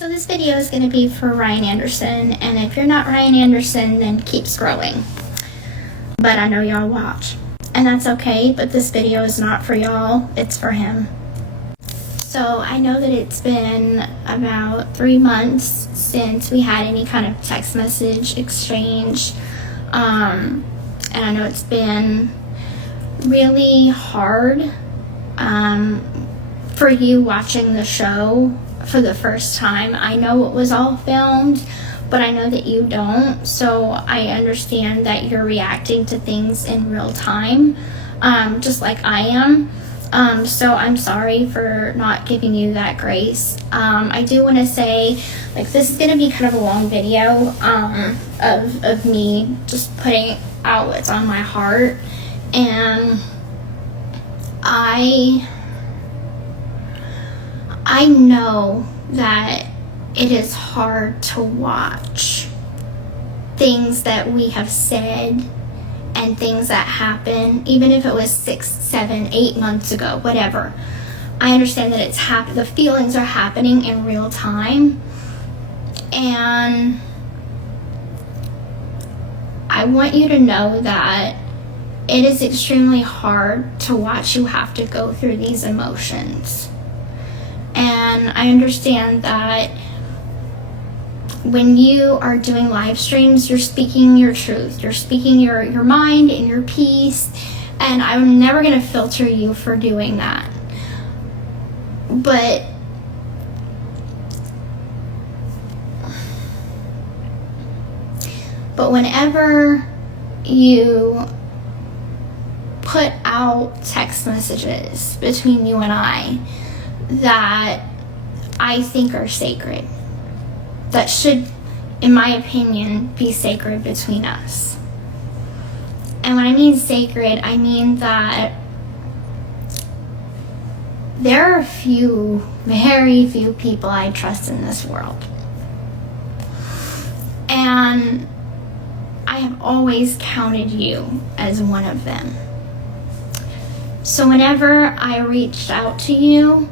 So this video is going to be for Ryan Anderson, and if you're not Ryan Anderson, then keep scrolling. But I know y'all watch, and that's okay, but this video is not for y'all, it's for him. So I know that it's been about 3 months since we had any kind of text message exchange, and I know it's been really hard for you watching the show for the first time. I know it was all filmed, but I know that you don't, so I understand that you're reacting to things in real time, just like I am. So I'm sorry for not giving you that grace. I do want to say, like, this is going to be kind of a long video of me just putting out what's on my heart, and I know that it is hard to watch things that we have said and things that happen, even if it was 6, 7, 8 months ago, whatever. I understand that it's the feelings are happening in real time, and I want you to know that it is extremely hard to watch you have to go through these emotions. And I understand that when you are doing live streams, you're speaking your truth. You're speaking your mind and your peace. And I'm never going to filter you for doing that. But whenever you put out text messages between you and I that I think are sacred, that should, in my opinion, be sacred between us. And when I mean sacred, I mean that there are very few people I trust in this world. And I have always counted you as one of them. So whenever I reached out to you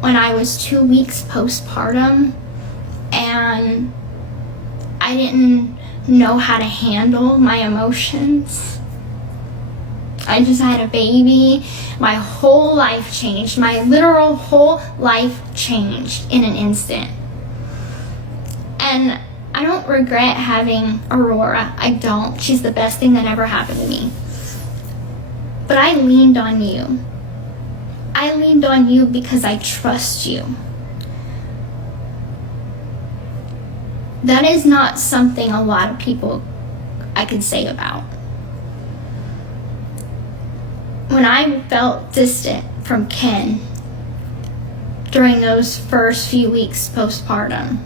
when I was 2 weeks postpartum, and I didn't know how to handle my emotions. I just had a baby. My whole life changed. My literal whole life changed in an instant. And I don't regret having Aurora. I don't. She's the best thing that ever happened to me. But I leaned on you. I leaned on you because I trust you. That is not something a lot of people I could say about. When I felt distant from Ken during those first few weeks postpartum,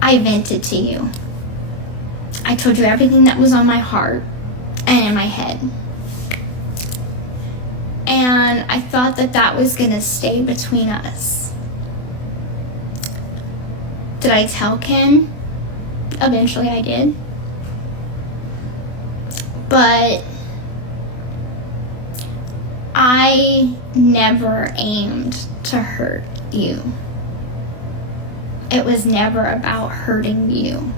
I vented to you. I told you everything that was on my heart and in my head. And I thought that that was going to stay between us. Did I tell Ken? Eventually I did. But I never aimed to hurt you. It was never about hurting you.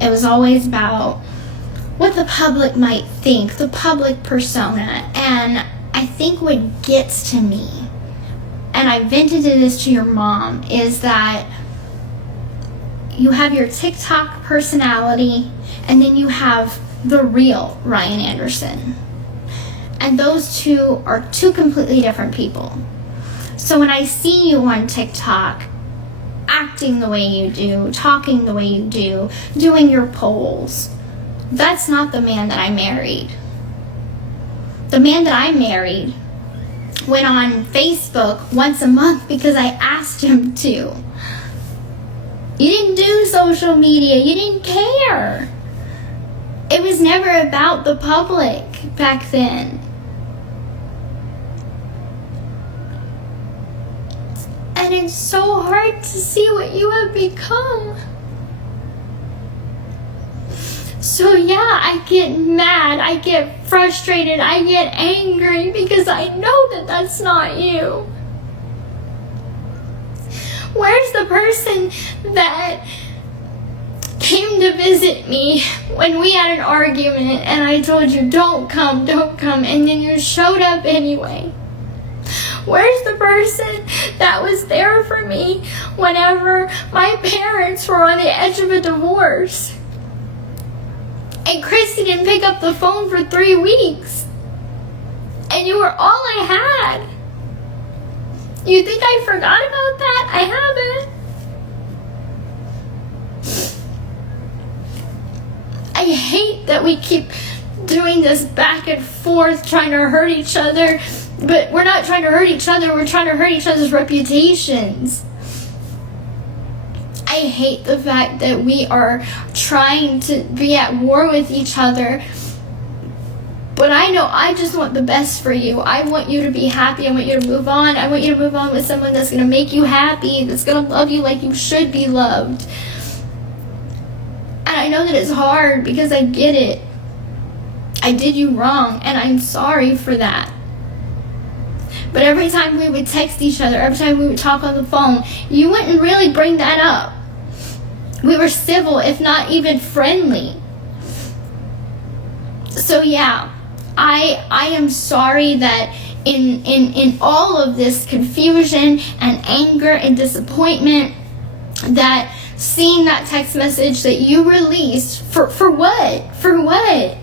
It was always about what the public might think, the public persona. And I think what gets to me, and I vented this to your mom, is that you have your TikTok personality, and then you have the real Ryan Anderson. And those two are two completely different people. So when I see you on TikTok, acting the way you do, talking the way you do, doing your polls, that's not the man that I married. The man that I married went on Facebook once a month because I asked him to. You didn't do social media. You didn't care. It was never about the public back then. And it's so hard to see what you have become. So yeah, I get mad, I get frustrated, I get angry because I know that that's not you. Where's the person that came to visit me when we had an argument and I told you, don't come, and then you showed up anyway? Where's the person that was there for me whenever my parents were on the edge of a divorce? And Kristy didn't pick up the phone for 3 weeks. And you were all I had. You think I forgot about that? I haven't. I hate that we keep doing this back and forth, trying to hurt each other. But we're not trying to hurt each other, we're trying to hurt each other's reputations. I hate the fact that we are trying to be at war with each other. But I know I just want the best for you. I want you to be happy. I want you to move on. I want you to move on with someone that's going to make you happy, that's going to love you like you should be loved. And I know that it's hard because I get it. I did you wrong, and I'm sorry for that. But every time we would text each other, every time we would talk on the phone, you wouldn't really bring that up. We were civil, if not even friendly. So yeah, I am sorry that in all of this confusion and anger and disappointment, that seeing that text message that you released, for what? For what?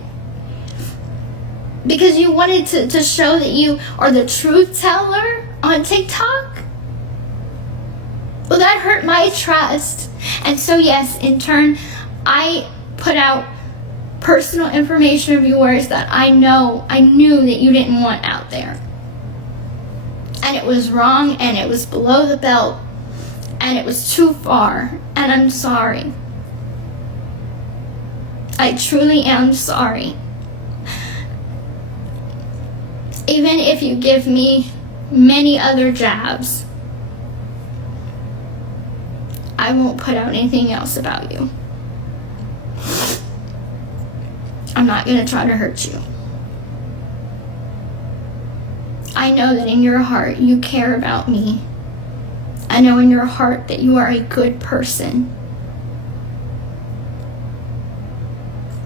Because you wanted to show that you are the truth teller on TikTok? Well, that hurt my trust. And so yes, in turn, I put out personal information of yours that I knew that you didn't want out there. And it was wrong, and it was below the belt, and it was too far, and I'm sorry. I truly am sorry. Even if you give me many other jabs, I won't put out anything else about you. I'm not going to try to hurt you. I know that in your heart you care about me. I know in your heart that you are a good person.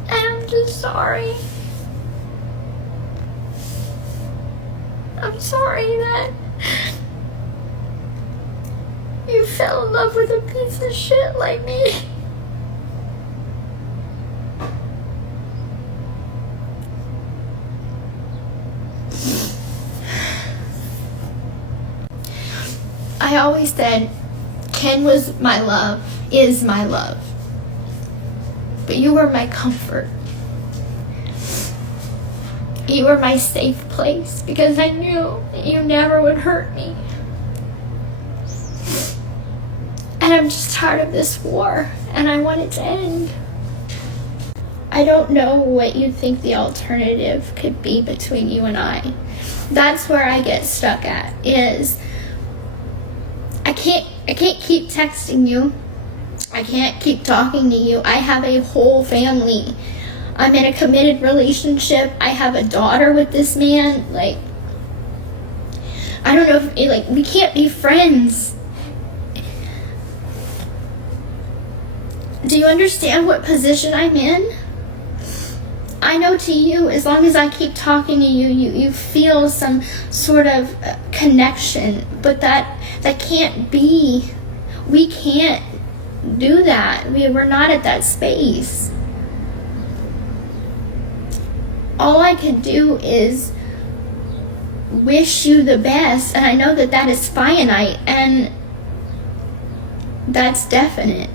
And I'm just sorry. I'm sorry that you fell in love with a piece of shit like me. I always said Ken was my love, is my love. But you were my comfort. You were my safe place because I knew that you never would hurt me. And I'm just tired of this war, and I want it to end. I don't know what you think the alternative could be between you and I. That's where I get stuck at, is I can't keep texting you. I can't keep talking to you. I have a whole family. I'm in a committed relationship. I have a daughter with this man. I don't know if, we can't be friends. Do you understand what position I'm in? I know to you, as long as I keep talking to you, you feel some sort of connection, but that can't be. We can't do that. We're not at that space. All I can do is wish you the best, and I know that is finite, and that's definite.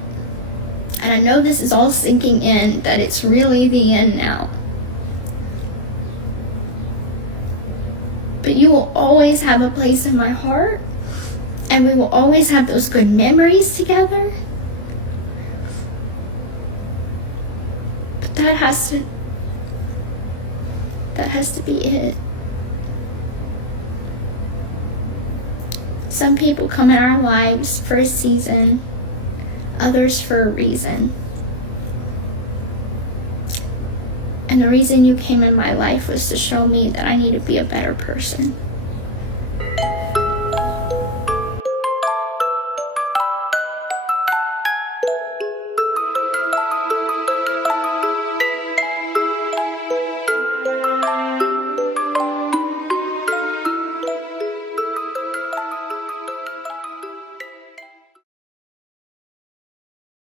And I know this is all sinking in, that it's really the end now. But you will always have a place in my heart, and we will always have those good memories together. But that has to be it. Some people come in our lives for a season, others for a reason. And the reason you came in my life was to show me that I need to be a better person.